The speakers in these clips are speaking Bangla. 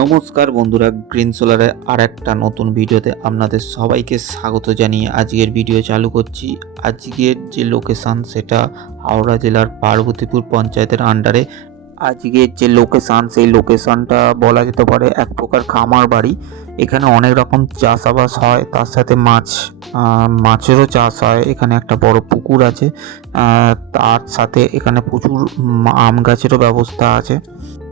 নমস্কার বন্ধুরা, গ্রিন সোলারের আর একটা নতুন ভিডিওতে আপনাদের সবাইকে স্বাগত জানিয়ে আজকের ভিডিও চালু করছি। আজকের যে লোকেশান সেটা হাওড়া জেলার পার্বতীপুর পঞ্চায়েতের আন্ডারে। আজকের যে লোকেশান সেই লোকেশানটা বলা যেতে পারে এক প্রকার খামার বাড়ি। এখানে অনেক রকম চাষাবাস হয়, তার সাথে মাছেরও চাষ হয়। এখানে একটা বড় পুকুর আছে, তার সাথে এখানে প্রচুর আম গাছেরও ব্যবস্থা আছে।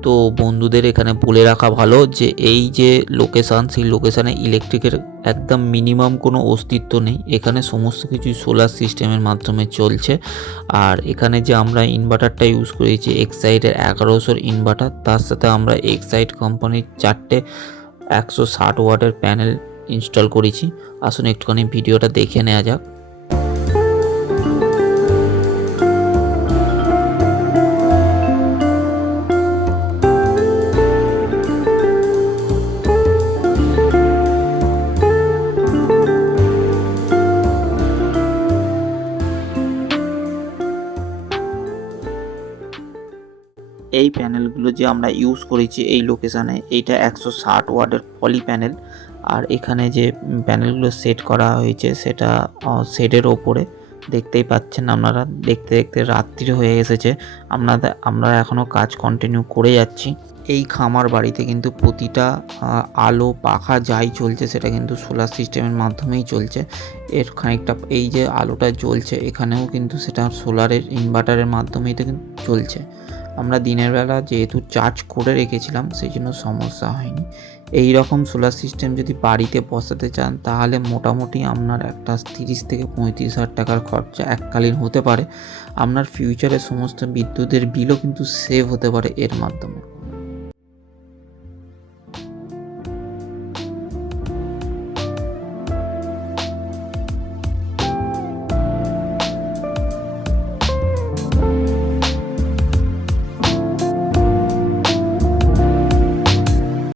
তো বন্ধুদের এখানে বলে রাখা ভালো যে এই যে লোকেশান, সেই লোকেশানে ইলেকট্রিকের একদম মিনিমাম কোনো অস্তিত্ব নেই। এখানে সমস্ত কিছু সোলার সিস্টেমের মাধ্যমে চলছে। আর এখানে যে আমরা ইনভার্টারটা ইউজ করেছি এক্সাইডের 1100 ইনভার্টার, তার সাথে আমরা এক্সাইড কোম্পানির 4টে 160 ওয়াটের প্যানেল ইনস্টল করেছি। আসুন একটুখানি ভিডিওটা দেখে নেওয়া যাক। এই প্যানেলগুলো যে আমরা ইউজ করেছি এই লোকেশানে, এইটা 160 ওয়াটের পলি প্যানেল। আর এখানে যে প্যানেলগুলো সেট করা হয়েছে সেটা শেডের ওপরে দেখতেই পাচ্ছেন আপনারা। দেখতে দেখতে রাত্রি হয়ে এসেছে, আমরা এখনও কাজ কন্টিনিউ করে যাচ্ছি। এই খামার বাড়িতে কিন্তু প্রতিটা আলো পাখা যাই চলছে সেটা কিন্তু সোলার সিস্টেমের মাধ্যমেই চলছে। এর খানিকটা এই যে আলোটা জ্বলছে এখানেও কিন্তু সেটা সোলারের ইনভার্টারের মাধ্যমেই তো কিন্তু চলছে। আমরা দিনের বেলা যেহেতু চার্জ করে রেখেছিলাম সেই জন্য সমস্যা হয়নি। এই রকম সোলার সিস্টেম যদি বাড়িতে বসাতে চান তাহলে মোটামুটি আপনার একটা 30 থেকে 35 হাজার টাকার খরচা এককালীন হতে পারে। আপনার ফিউচারে সমস্ত বিদ্যুতের বিলও কিন্তু সেভ হতে পারে এর মাধ্যমে।